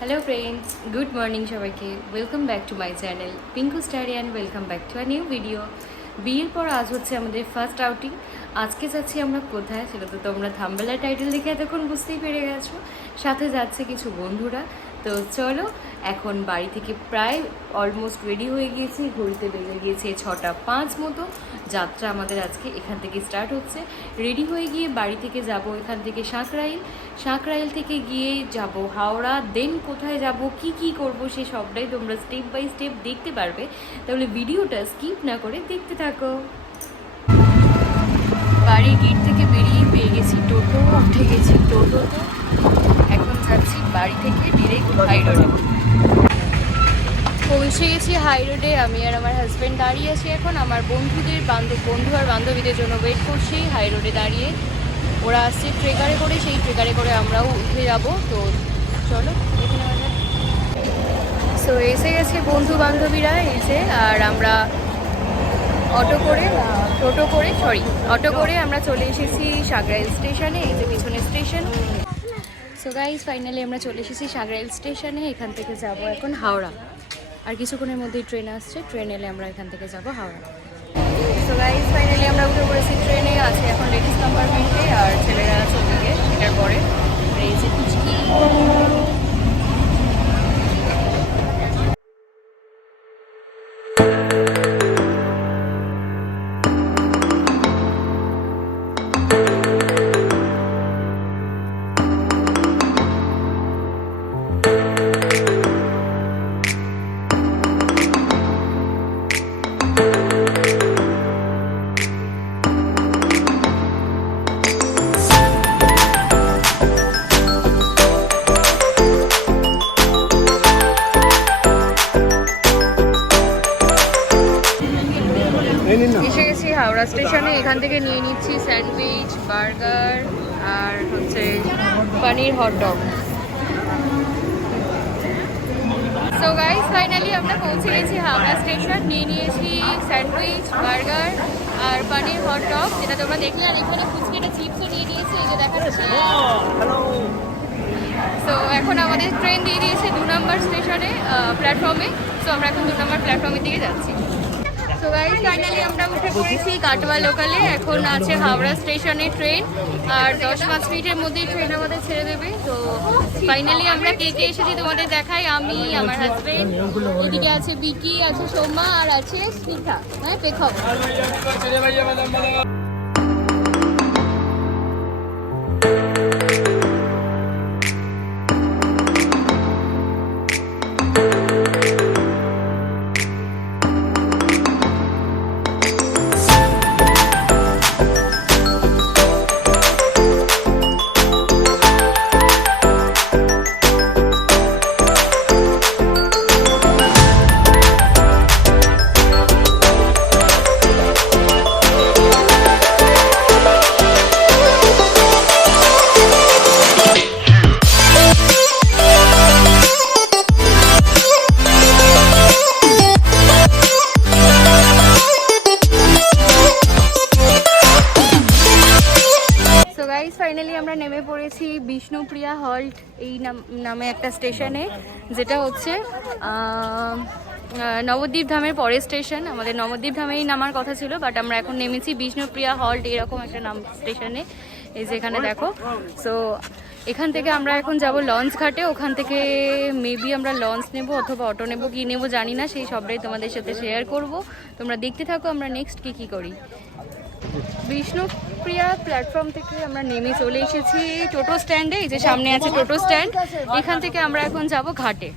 Hello friends good morning সবাইকে. Welcome back to my channel Pinku starry and welcome back to a new video বিয়ের পর আজ হচ্ছে আমাদের ফার্স্ট আউটিং আজকে যাচ্ছি আমরা কোথায় সেটা তো তোমরা থাম্বেলা টাইটেল দেখে এতক্ষণ বুঝতেই পেরে গেছো। সাথে যাচ্ছে কিছু বন্ধুরা। তো চলো, এখন বাড়ি থেকে প্রায় অলমোস্ট রেডি হয়ে গিয়েছি ঘড়িতে বেজে গিয়েছে ছটা পাঁচ মতো। যাত্রা আমাদের আজকে এখান থেকে স্টার্ট হচ্ছে। রেডি হয়ে গিয়ে বাড়ি থেকে যাব এখান থেকে সাঁকরাইল সাঁকরাইল থেকে গিয়ে যাব হাওড়া দেন কোথায় যাব, কি কি করব সে সবটাই তোমরা স্টেপ বাই স্টেপ দেখতে পারবে। তাহলে ভিডিওটা স্কিপ না করে দেখতে থাকো। বাড়ির গেট থেকে বেরিয়ে পেয়ে গেছি টোটো, উঠে গেছি টোটোতে। এখন যাচ্ছি বাড়ি থেকে ডিরেক্ট হাই রোডে পৌঁছে গেছি হাই রোডে আমি আর আমার হাজব্যান্ড দাঁড়িয়ে আছি এখন। আমার বন্ধুদের বান্ধব বন্ধু আর বান্ধবীদের জন্য ওয়েট করছি হাই রোডে দাঁড়িয়ে। ওরা আসছে ট্রেকারে করে সেই ট্রেকারে করে আমরাও উঠে যাব। তো চলো দেখে নেওয়া যাক। সো এসে গেছে বন্ধু বান্ধবীরা এসে আর আমরা অটো করে টোটো করে সরি অটো করে আমরা চলে এসেছি সাগরাইল স্টেশনে এই যে পিছনে স্টেশন। সো গাইজ ফাইনালি আমরা চলে এসেছি সাগরাইল স্টেশনে এখান থেকে যাব এখন হাওড়া। আর কিছুক্ষণের মধ্যেই ট্রেন আসছে ট্রেন এলে আমরা এখান থেকে যাব হাওড়া। সো গাইজ ফাইনালি আমরা উঠে পড়েছি ট্রেনে আছে এখন লেডিস কম্পার্টমেন্টে আর ছেলেরা আছে ওদিকে এটার পরে। Paneer hot dog so guys finally আমরা পৌঁছে গেছি হাওড়া স্টেশন। নিয়ে নিয়েছি স্যান্ডউইচ, বার্গার আর পনির হট ডগ যেটা তোমরা দেখলে। আর এখানে ফুচকেটা চিপসও নিয়ে নিয়েছি, এই যে দেখাচ্ছি সো এখন আমাদের ট্রেন দিয়ে দিয়েছে দু নম্বর স্টেশনে প্ল্যাটফর্মে সো আমরা এখন দু নম্বর প্ল্যাটফর্মের দিকে যাচ্ছি। সো গাইস ফাইনালি আমরা উঠে পড়েছি কাটোয়া লোকালে এখন আছে হাওড়া স্টেশনে ট্রেন আর দশ পাঁচ মিনিটের মধ্যেই ট্রেন আমাদের ছেড়ে দেবে। তো ফাইনালি আমরা কে কে এসেছি তোমাদের দেখাই। আমি, আমার হাজবেন্ড এদিকে আছে বিকি, আছে সোমা, আর আছে স্নিগ্ধা। হ্যাঁ পেখক গাইস ফাইনালি আমরা নেমে পড়েছি বিষ্ণুপ্রিয়া হল্ট, এই নাম একটা স্টেশনে, যেটা হচ্ছে নবদ্বীপ ধামের পরের স্টেশন। আমাদের নবদ্বীপ ধামেই নামার কথা ছিল বাট আমরা এখন নেমেছি বিষ্ণুপ্রিয়া হল্ট, এরকম একটা নাম স্টেশনে, এই যে এখানে দেখো। সো এখান থেকে আমরা এখন যাব লঞ্চ ঘাটে। ওখান থেকে মেবি আমরা লঞ্চ নেব অথবা অটো নেব, কি নেব জানি না, সেই সবটাই তোমাদের সাথে শেয়ার করব। তোমরা দেখতে থাকো, আমরা নেক্সট কি কি করি। বিষ্ণুপ্রিয়া প্ল্যাটফর্ম থেকে আমরা নেমে চলে এসেছি টোটো স্ট্যান্ডে এই যে সামনে আছে টোটো স্ট্যান্ড এখান থেকে আমরা এখন যাব ঘাটে।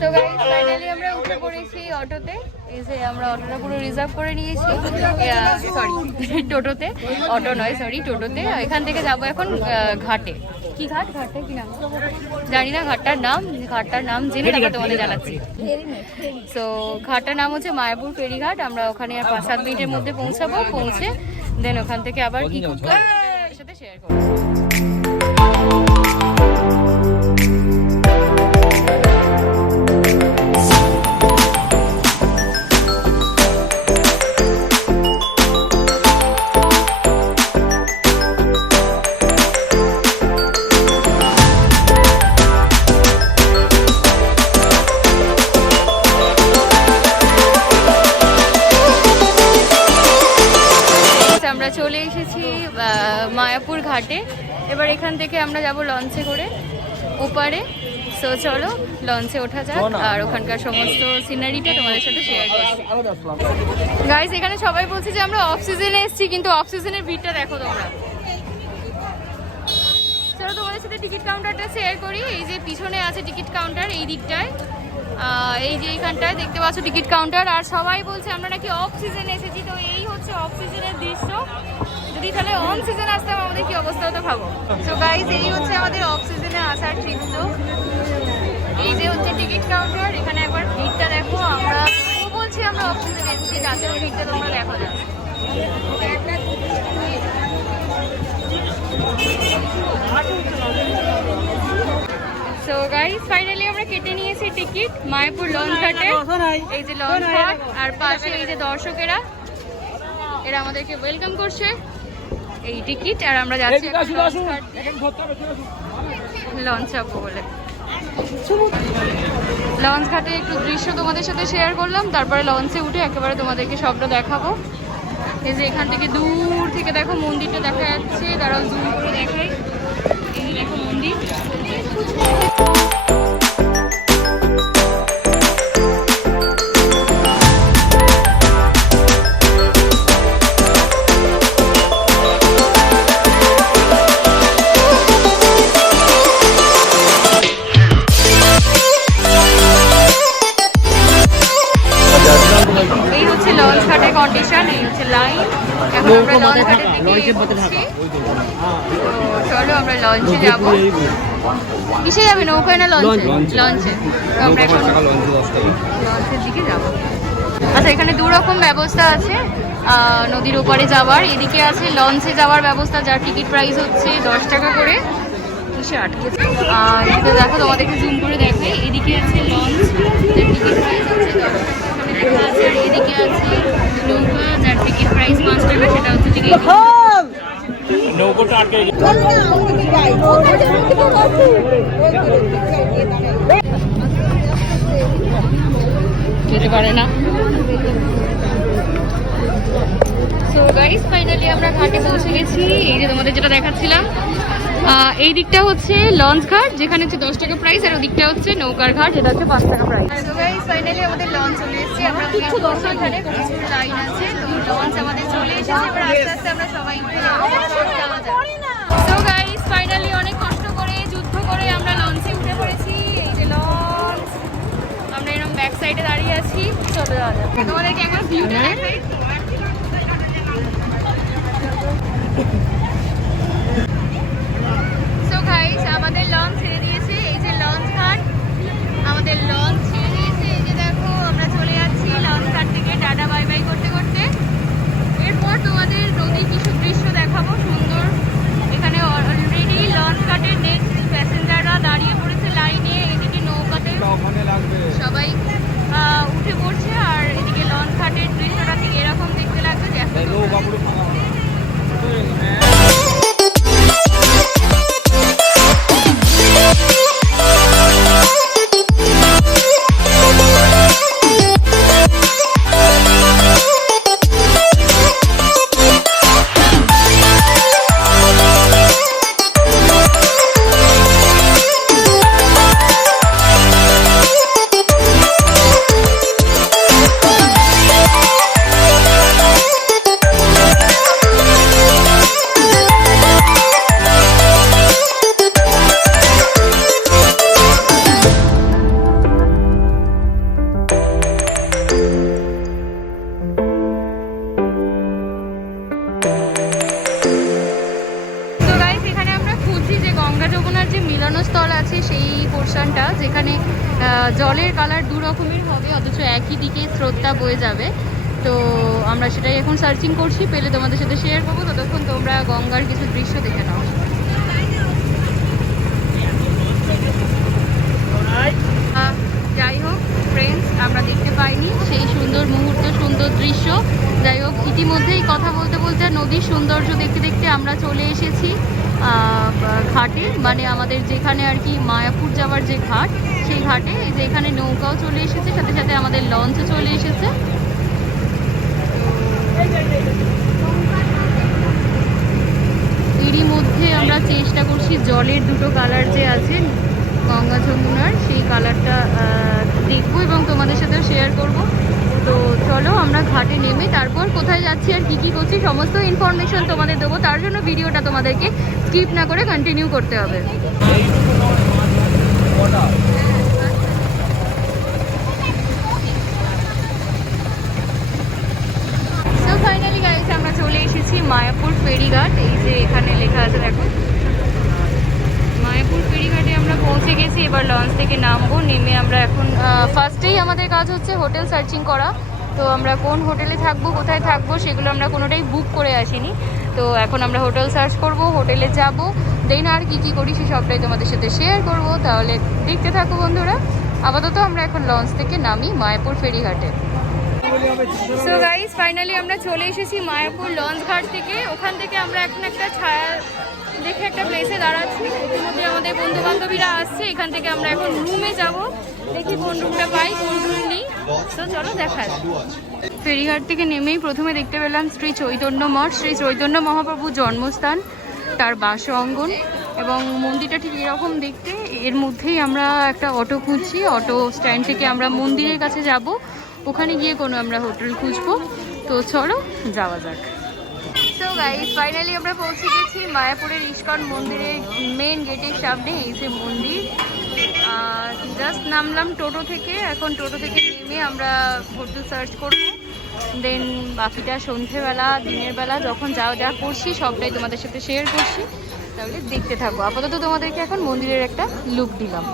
সো গাইস ফাইনালি আমরা উঠে পড়েছি অটোতে। এই যে আমরা অটোটা পুরো রিজার্ভ করে নিয়েছি। সরি টোটোতে। অটো নয় সরি টোটোতে। এখান থেকে যাব এখন ঘাটে। কি ঘাট? ঘাটটা কি নাম? জানি না ঘাটটার নাম। ঘাটটার নাম জেনে তারপর তোমাদের জানাচ্ছি। সো ঘাটটার নাম হচ্ছে মায়াপুর ফেরিঘাট। আমরা ওখানে আর পাঁচ সাত মিনিটের মধ্যে পৌঁছাবো। পৌঁছে দেন ওখান থেকে আবার কি করতে হবে সেটা তোমাদের সাথে এসেছি মায়াপুর ঘাটে। এবার এখান থেকে আমরা যাব লঞ্চে করে ওপারে। সো চলো লঞ্চে ওঠা যাক আর ওখানকার সমস্ত সিনারিটা তোমাদের সাথে শেয়ার করছি। গাইস এখানে সবাই বলছে যে আমরা অফ সিজনে এসেছি কিন্তু অফ সিজনের ভিড়টা দেখো তোমরা। চলো তোমাদের সাথে টিকিট কাউন্টারটা শেয়ার করি। এই যে পিছনে আছে টিকিট কাউন্টার এই দিকটায়। এই যে এইখানটায় দেখতে পাচ্ছ টিকিট কাউন্টার আর সবাই বলছে আমরা নাকি অফ সিজনে এসেছি তো এই হচ্ছে অফ সিজনের দৃশ্য যদি তাহলে অন সিজন আসতাম আমাদের কি অবস্থা হতো ভাবো তো গাইজ এই হচ্ছে আমাদের অফ সিজনে আসার চিত্র এই যে হচ্ছে টিকিট কাউন্টার এখানে একবার ভিড়টা দেখো আমরা বলছি আমরা অফ সিজনে এসেছি যাতেও ভিড়টা তোমরা দেখো না সো গাইস ফাইনালি আমরা কেটে নিয়েছি টিকিট মায়াপুর লঞ্চ ঘাটে এই যে লঞ্চ ঘাট আর পাশে এই যে দর্শকেরা এরা আমাদেরকে ওয়েলকাম করছে। এই টিকিট আর আমরা যাচ্ছি লঞ্চ চাপবো বলে। লঞ্চ ঘাটে একটু দৃশ্য তোমাদের সাথে শেয়ার করলাম তারপরে লঞ্চে উঠে একেবারে তোমাদেরকে সবটা দেখাবো। এই যে এখান থেকে দূর থেকে দেখো মন্দিরটা দেখা যাচ্ছে দাঁড়াও জুম করে দেখাই এই দেখো মন্দির। কিসে যাবে নৌকায় না লঞ্চে লঞ্চে লঞ্চের দিকে যাব। আচ্ছা এখানে দু রকম ব্যবস্থা আছে। নদীর ওপারে যাওয়ার। এদিকে আছে লঞ্চে যাওয়ার ব্যবস্থা যার টিকিট প্রাইস হচ্ছে দশ টাকা করে। কিসে আটকেছে আর এদিকে দেখো তোমাদেরকে জুম করে দেখে। এদিকে আছে লঞ্চ যার টিকিট প্রাইস হচ্ছে দশ টাকা। আছে আর এদিকে আছে নৌকা যার টিকিট প্রাইস পাঁচ টাকা সেটা হচ্ছে টিকিট যেতে পারে না। সো গাইস আমরা ঘাটে পৌঁছে গেছি। এই যে তোমাদের যেটা দেখাচ্ছিলাম এই দিকটা হচ্ছে লঞ্চ ঘাট যেখানে হচ্ছে দশ টাকা প্রাইস আর ওদিকটা হচ্ছে নৌকার ঘাট যেটা হচ্ছে পাঁচ টাকা প্রাইস ফাইনালি আমাদের লঞ্চ চলে এসেছে। আমরা কিছু এখানে লাইন আছে তো লঞ্চ আমাদের চলে এসেছে। এবার আস্তে আস্তে আমরা সবাই যাব। গাইস ফাইনালি অনেক কষ্ট করে যুদ্ধ করে আমরা লঞ্চে উঠে পড়েছি। এই যে লঞ্চ আমরা এরকম ব্যাক সাইডে দাঁড়িয়ে আছি। চলে যাওয়া যাক। তোমাদেরকে একবার ভিউটা দেখাই? গাইস আমাদের লঞ্চ ছেড়ে দিয়েছে এই যে লঞ্চ ঘাট আমাদের লঞ্চ ছেড়ে দিয়েছে এই যে দেখো আমরা চলে যাচ্ছি লঞ্চ ঘাট থেকে টাটা বাই বাই করতে করতে। এরপর তোমাদের নদীর কিছু দৃশ্য দেখাবো সুন্দর। এখানে অলরেডি লঞ্চ ঘাটের নেক্সট প্যাসেঞ্জাররা দাঁড়িয়ে পড়েছে লাইনে এদিকে নৌকাতে। সবাই উঠে পড়ছে আর এদিকে লঞ্চ ঘাটের দৃশ্যটা ঠিক এরকম দেখতে লাগবে একই দিকে স্রোতটা বয়ে যাবে। তো আমরা সেটাই এখন সার্চিং করছি, পেলে তোমাদের সাথে শেয়ার করব। ততক্ষণ তোমরা গঙ্গার কিছু দৃশ্য দেখে নাও। যাই হোক ফ্রেন্ডস আমরা দেখতে পাইনি সেই সুন্দর মুহূর্ত, সুন্দর দৃশ্য। যাই হোক, ইতিমধ্যেই কথা বলতে বলতে নদীর সৌন্দর্য দেখতে দেখতে আমরা চলে এসেছি। ঘাটে মানে আমাদের যেখানে আর কি মায়াপুর যাওয়ার যে ঘাট, সেই ঘাটে এই যে এখানে নৌকাও চলে এসেছে, সাথে সাথে আমাদের লঞ্চও চলে এসেছে। এরই মধ্যে আমরা চেষ্টা করছি, জলের দুটো কালার যে আছে, গঙ্গা যমুনার, সেই কালারটা দেখব এবং তোমাদের সাথেও শেয়ার করব। তো চলো, আমরা ঘাটে নেমে তারপর কোথায় যাচ্ছি আর কী কী করছি, সমস্ত ইনফরমেশন তোমাদের দেবো। তার জন্য ভিডিওটা তোমাদেরকে স্কিপ না করে কন্টিনিউ করতে হবে। ফাইনালি আমরা চলে এসেছি মায়াপুর ফেরিঘাট। এই যে এখানে লেখা আছে দেখো। মায়াপুর ফেরিঘাটে আমরা পৌঁছে গেছি এবার লঞ্চ থেকে নামবো নেমে আমরা এখন ফার্স্টেই আমাদের কাজ হচ্ছে হোটেল সার্চিং করা। তো আমরা কোন হোটেলে থাকব কোথায় থাকব সেগুলো আমরা কোনোটাই বুক করে আসিনি। তো এখন আমরা হোটেল সার্চ করব হোটেলে যাব দেন আর কি কি করি সে সবটাই তোমাদের সাথে শেয়ার করব। তাহলে দেখতে থাকো বন্ধুরা। আপাতত আমরা এখন লঞ্চ থেকে নামি মায়াপুর ফেরিঘাটে। সো গাইস ফাইনালি আমরা চলে এসেছি মায়াপুর লঞ্চ ঘাট থেকে। ওখান থেকে আমরা এখন একটা ছায়া দেখে একটা প্লেসে দাঁড়াচ্ছি। ইতিমধ্যে আমাদের বন্ধু বান্ধবীরা আসছে। এখান থেকে আমরা এখন রুমে যাব। দেখি কোন রুমটা পাই, কোন রুম নিই। তো চলো দেখা ফেরিঘাট থেকে নেমেই প্রথমে দেখতে পেলাম শ্রী চৈতন্য মঠ। শ্রী চৈতন্য মহাপ্রভুর জন্মস্থান, তার বাস অঙ্গন। এবং মন্দিরটা ঠিক এরকম দেখতে। এর মধ্যেই আমরা একটা অটো খুঁজছি। অটো স্ট্যান্ড থেকে আমরা মন্দিরের কাছে যাব। ওখানে গিয়ে কোনো আমরা হোটেল খুঁজবো। তো চলো, যাওয়া যাক। গাইস ফাইনালি আমরা পৌঁছে গেছি মায়াপুরের ইস্কন মন্দিরের মেন গেটের সামনে, এই যে মন্দির। জাস্ট নামলাম টোটো থেকে। এখন টোটো থেকে নেমে আমরা হোটেল সার্চ করব। দেন বাকিটা সন্ধেবেলা, দিনের বেলা, যখন যা যা করছি, সবটাই তোমাদের সাথে শেয়ার করছি। তাহলে দেখতে থাকব আপাতত তোমাদেরকে এখন মন্দিরের একটা লুক দিলাম।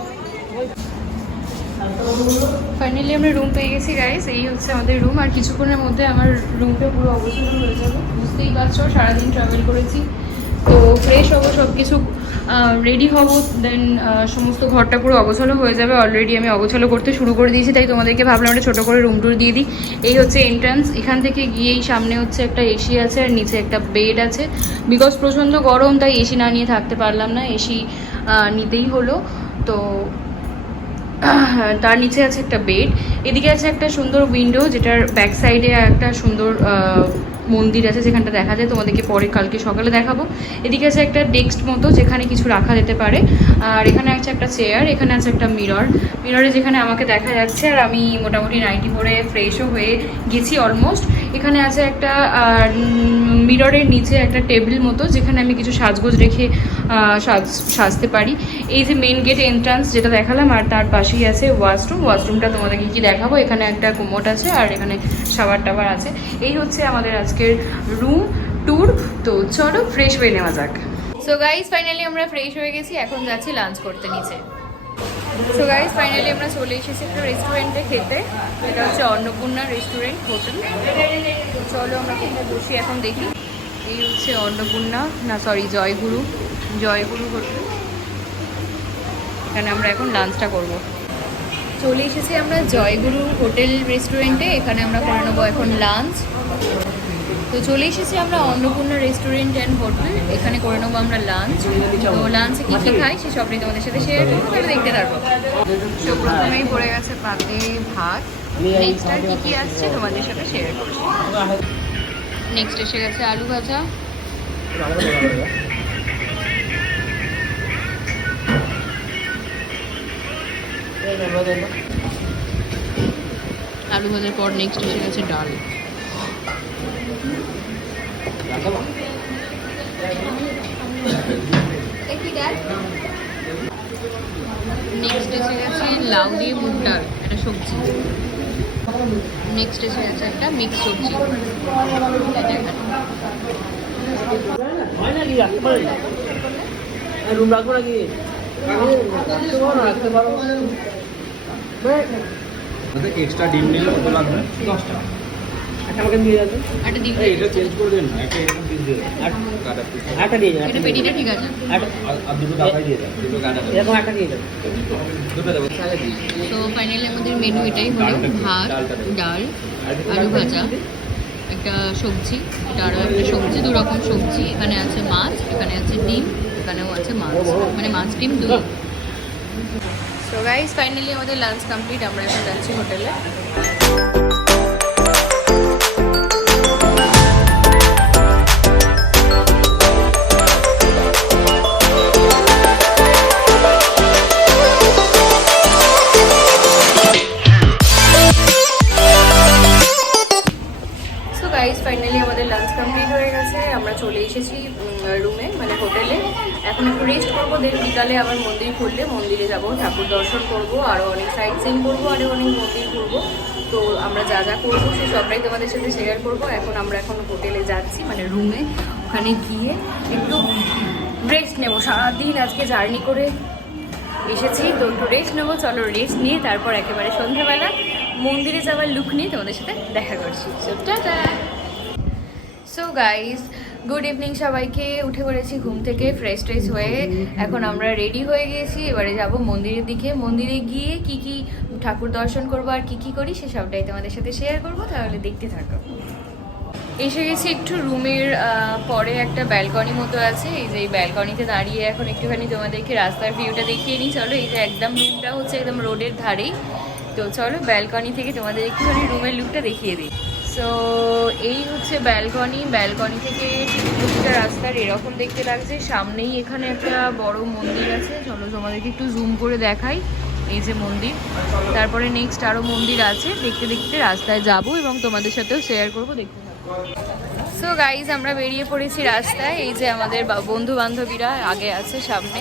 ফাইনালি আমরা রুম পেয়ে গেছি গাইস এই হচ্ছে আমাদের রুম আর কিছুক্ষণের মধ্যে আমার রুমটা পুরো অবসর হয়ে যাবে। বুঝতেই পারছ, সারাদিন ট্রাভেল করেছি। তো ফ্রেশ হব সব কিছু রেডি হব দেন সমস্ত ঘরটা পুরো অগোছালো হয়ে যাবে। অলরেডি আমি অগোছালো করতে শুরু করে দিয়েছি, তাই তোমাদেরকে ভাবলাম একটা ছোটো করে রুম টুর দিয়ে দিই। এই হচ্ছে এন্ট্রান্স এখান থেকে গিয়েই সামনে হচ্ছে একটা এসি আছে, আর নিচে একটা বেড আছে। বিকজ প্রচণ্ড গরম, তাই এসি না নিয়ে থাকতে পারলাম না এসি নিতেই হলো। তো তার নিচে আছে একটা বেড এদিকে আছে একটা সুন্দর উইন্ডো যেটার ব্যাক সাইডে একটা সুন্দর মন্দির আছে যেখানটা দেখা যায়, তোমাদেরকে পরে কালকে সকালে দেখাবো। এদিকে আছে একটা ডেস্ক মতো, যেখানে কিছু রাখা যেতে পারে। আর এখানে আছে একটা চেয়ার এখানে আছে একটা মিরর মিররে যেখানে আমাকে দেখা যাচ্ছে, আর আমি মোটামুটি নাইটি পরে ফ্রেশও হয়ে গেছি অলমোস্ট এখানে আছে একটা মিররের নিচে একটা টেবিল মতো, যেখানে আমি কিছু সাজগোজ রেখে সাজ, সাজতে পারি। এই যে মেন গেট এন্ট্রান্স যেটা দেখালাম, আর তার পাশেই আছে ওয়াশরুম ওয়াশরুমটা তোমাদেরকে কি দেখাবো? এখানে একটা কোমোট আছে, আর এখানে শাওয়ার টাওয়ার আছে। এই হচ্ছে আমাদের আজকের রুম ট্যুর তো চলো ফ্রেশ হয়ে নেওয়া যাক। সো গাইজ ফাইনালি আমরা ফ্রেশ হয়ে গেছি। এখন যাচ্ছি লাঞ্চ করতে নিচে। সো গাইজ ফাইনালি আমরা চলে এসেছি একটা রেস্টুরেন্টে খেতে। এটা হচ্ছে অন্নপূর্ণা রেস্টুরেন্ট হোটেল। চলো আমরা কোথায় বসি, এখন দেখি। এই হচ্ছে অন্নপূর্ণা, না সরি জয়গুরু। জয়গুরু হোটেল এখানে আমরা এখন লাঞ্চটা করব। চলে এসেছি আমরা জয়গুরু হোটেল রেস্টুরেন্টে এখানে আমরা করে নেব এখন লাঞ্চ তো চলে এসেছি আমরা অন্নপূর্ণা রেস্টুরেন্ট অ্যান্ড হোটেল এখানে করে নেব আমরা লাঞ্চ তো লাঞ্চে কী কী খাই সে সবটাই তোমাদের সাথে শেয়ার করব, তাহলে দেখতে থাকব তো প্রথমেই পড়ে গেছে পাতে ভাত। নেক্সট আর কী কী আসছে তোমাদের সাথে শেয়ার করছি। নেক্সট এসে গেছে আলু ভাজা। আলু ভাজার পর নেক্সট এসে গেছে ডাল। নেক্সট এসে গেছে লাউ দিয়ে মুগ ডাল, একটা সবজি। নেক্সট এসে আছে একটা মিক্স সবজি। হয় রুম রাখব নাকি? রাখতে পারো। এক্সট্রা ডিম নিলে কত লাগবে? দশটা আমাকে দিয়ে একটা ডিম এই, এটা চেঞ্জ করে দিন না একটা এরকম পিস দিয়ে আর- কাটা পিস একটা দিয়ে যাবে এটা পেটিটা ঠিক আছে। আর আর দুটো দিয়ে দেন দুটো কাটা এরকম একটা দিয়ে যাবে দুটো দিই তো ফাইনালি আমাদের মেনু এটাই হলো ভাত ডাল আলু ভাজা একটা সবজি এটা আরও একটা সবজি দু রকম সবজি। এখানে আছে মাছ এখানে আছে ডিম এখানেও আছে মাছ। মানে মাছ ডিম দুই সো গাইস ফাইনালি আমাদের লাঞ্চ কমপ্লিট আমরা এখন যাচ্ছি হোটেলে দেন বিকালে আবার মন্দির খুললে মন্দিরে যাব, ঠাকুর দর্শন করব আরও অনেক সাইট সিন করব আরও অনেক মন্দির ঘুরবো। তো আমরা যা যা করব, সে সবটাই তোমাদের সাথে শেয়ার করব। এখন আমরা এখন হোটেলে যাচ্ছি মানে রুমে ওখানে গিয়ে একটু রেস্ট নেব। সারাদিন আজকে জার্নি করে এসেছি, তো একটু রেস্ট নেব। চলো রেস্ট নিয়ে তারপর একেবারে সন্ধ্যাবেলা মন্দিরে যাওয়ার লুক নিয়ে তোমাদের সাথে দেখা করছি। So tata so guys good evening সবাইকে। উঠে পড়েছি ঘুম থেকে ফ্রেশ ট্রেশ হয়ে। এখন আমরা রেডি হয়ে গেছি এবারে যাব মন্দিরের দিকে। মন্দিরে গিয়ে কি কি ঠাকুর দর্শন করব আর কি কি করি সেসবটাই তোমাদের সাথে শেয়ার করব। তাহলে দেখতে থাকো। এসে গেছি একটু রুমের পরে একটা ব্যালকনি মতো আছে। এই যে এই ব্যালকনিতে দাঁড়িয়ে এখন একটুখানি তোমাদেরকে রাস্তার ভিউটা দেখিয়ে নিই। চলো, এই যে একদম রুমটা হচ্ছে একদম রোডের ধারেই। তো চলো ব্যালকনি থেকে তোমাদের একটুখানি রুমের লুকটা দেখিয়ে দিই। সো এই হচ্ছে ব্যালকনি ব্যালকনি থেকে প্রতিটা রাস্তার এরকম দেখতে লাগছে। সামনেই এখানে একটা বড় মন্দির আছে। চলো তোমাদেরকে একটু জুম করে দেখাই এই যে মন্দির। তারপরে নেক্সট আরও মন্দির আছে। দেখতে দেখতে রাস্তায় যাব এবং তোমাদের সাথেও শেয়ার করব। দেখতে সো গাইজ আমরা বেরিয়ে পড়েছি রাস্তায়। এই যে আমাদের বন্ধু বান্ধবীরা আগে আছে সামনে।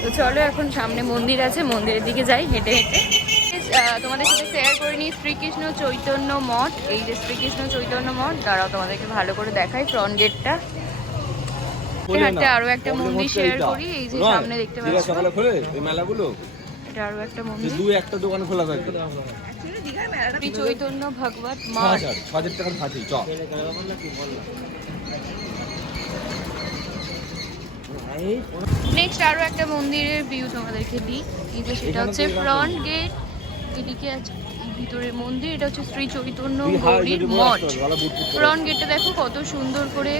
তো চলো এখন সামনে মন্দির আছে। মন্দিরের দিকে যাই হেঁটে হেঁটে। তোমাদের সাথে শেয়ার করে নিই শ্রীকৃষ্ণ চৈতন্য মঠ। এই যে শ্রীকৃষ্ণ চৈতন্য মঠ দাঁড়াও তোমাদেরকে ভালো করে দেখাই ফ্রন্ট গেটটা হাঁটতে আরও একটা মন্দির শেয়ার করি এই যে সামনে দেখতে পাচ্ছ? সকালে খোলে? এই মেলাগুলো? এটা আরও একটা মন্দির। দুই একটা দোকান খোলা থাকে শ্রী চৈতন্য ভগবত মঠ। চ। নেক্সট আরও একটা মন্দিরের ভিউ তোমাদেরকে দিই। এই যে সেটা হচ্ছে ফ্রন্ট গেট এদিকে আছে ভিতরে মন্দির এটা হচ্ছে শ্রী চৈতন্য গৌরীর মঠ। ফ্রন্ট গেটটা দেখো কত সুন্দর করে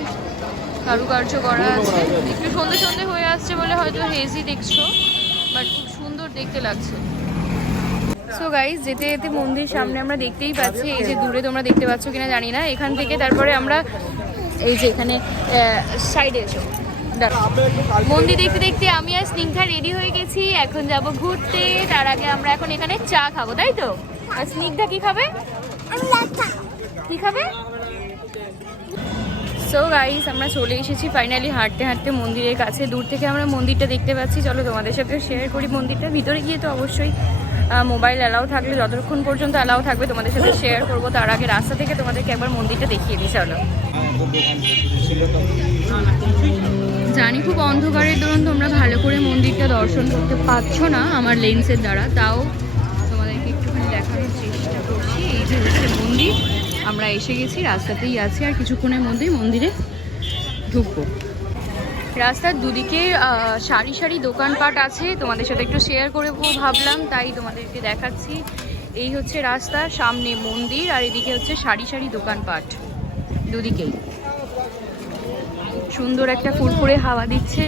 কারুকার্য করা আছে। একটু সন্ধে সন্ধে হয়ে আসছে বলে হয়তো হেজি দেখছ বাট খুব সুন্দর দেখতে লাগছে। সো গাইজ যেতে যেতে মন্দির সামনে আমরা দেখতেই পাচ্ছি এই যে দূরে তোমরা দেখতে পাচ্ছ কিনা জানি না। এখান থেকে তারপরে আমরা এই যে এখানে সাইডে এসো। মন্দির দেখতে দেখতে আমি আর স্নিগ্ধা রেডি হয়ে গেছি। এখন যাব ঘুরতে। তার আগে আমরা এখন এখানে চা খাব, তাই তো? আর স্নিগ্ধা কি খাবে? কি খাবে? সো গাইস আমরা চলে এসেছি ফাইনালি হাঁটতে হাঁটতে মন্দিরের কাছে। দূর থেকে আমরা মন্দিরটা দেখতে পাচ্ছি। চলো তোমাদের সাথে শেয়ার করি মন্দিরটা ভিতরে গিয়ে তো অবশ্যই মোবাইল অ্যালাউ থাকলে, যতক্ষণ পর্যন্ত অ্যালাউ থাকবে, তোমাদের সাথে শেয়ার করব। তার আগে রাস্তা থেকে তোমাদেরকে একবার মন্দিরটা দেখিয়ে দিই, চলো। জানি খুব অন্ধকারের দরুন তোমরা ভালো করে মন্দিরটা দর্শন করতে পারছ না আমার লেন্সের দ্বারা, তাও তোমাদেরকে একটুখানি দেখানোর চেষ্টা করছি। এই যে হচ্ছে মন্দির, আমরা এসে গেছি, রাস্তাতেই আছি, আর কিছুক্ষণের মধ্যেই মন্দিরে ঢুকবো। রাস্তার দুদিকে সারি সারি দোকানপাট আছে, তোমাদের সাথে একটু শেয়ার করে ভাবলাম, তাই তোমাদেরকে দেখাচ্ছি। এই হচ্ছে রাস্তা, সামনে মন্দির, আর এদিকে হচ্ছে সারি সারি দোকানপাট, দুদিকেই। সুন্দর একটা ফুরফুরে হাওয়া দিচ্ছে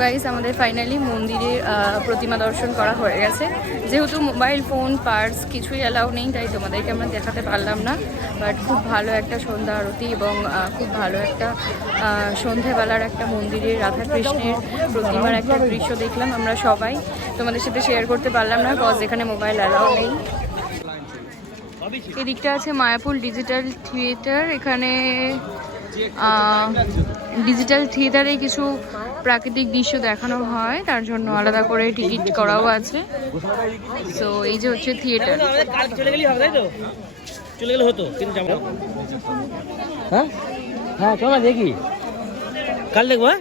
গাইস আমাদের ফাইনালি মন্দিরে আহ, প্রতিমা দর্শন করা হয়ে গেছে। যেহেতু মোবাইল ফোন পার্স কিছুই অ্যালাউ নেই তাই তোমাদেরকে আমরা দেখাতে পারলাম না। বাট খুব ভালো একটা সন্ধ্যা আরতি এবং খুব ভালো একটা সন্ধেবেলার একটা মন্দিরে রাধাকৃষ্ণের প্রতিমার একটা দৃশ্য দেখলাম আমরা সবাই। তোমাদের সাথে শেয়ার করতে পারলাম না কজ এখানে মোবাইল অ্যালাউ নেই। এদিকটা আছে মায়াপুর ডিজিটাল থিয়েটার এখানে ডিজিটাল থিয়েটারে কিছু প্রাকৃতিক দৃশ্য দেখানো হয় তার জন্য আলাদা করে টিকিট করাও আছে। সো এই যে হচ্ছে থিয়েটার চলে গেলেই হবে তাই তো চলে গেলে হতো কিন্তু যাব হ্যাঁ? হ্যাঁ চল দেখি। কাল দেখব হ্যাঁ?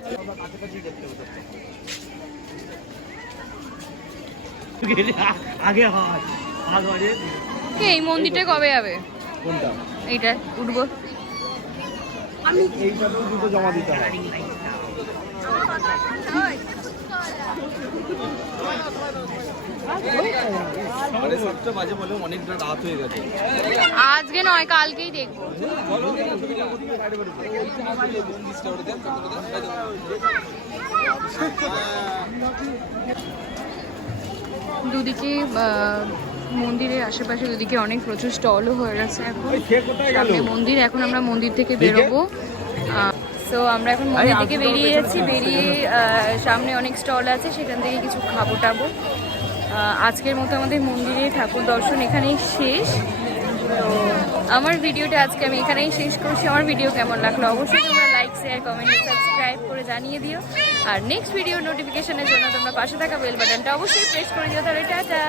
আগে হয়। এই মন্দিরটা কবে যাবে? এইটা উঠবো। এইটা তো দুটো জমা দিতে হবে আরে সাতটা বাজে বলে অনেকটা রাত হয়ে গেছে আজকে নয় কালকেই দেখব। দুদিকে মন্দিরের আশেপাশে দুদিকে অনেক প্রচুর স্টলও হয়ে গেছে এখন। সামনে মন্দির এখন আমরা মন্দির থেকে বেরোবো। তো আমরা এখন মন্দির থেকে বেরিয়ে যাচ্ছি বেরিয়ে সামনে অনেক স্টল আছে সেখান থেকে কিছু খাব টাবো। আজকের মতো আমাদের মন্দিরে ঠাকুর দর্শন এখানেই শেষ। তো আমার ভিডিওটা আজকে আমি এখানেই শেষ করছি। আমার ভিডিও কেমন লাগল অবশ্যই তোমরা লাইক শেয়ার কমেন্ট সাবস্ক্রাইব করে জানিয়ে দিও। আর নেক্সট ভিডিও নোটিফিকেশনের জন্য তোমরা পাশে থাকা বেল বাটনটা অবশ্যই প্রেস করে দিও। তাহলে টাটা!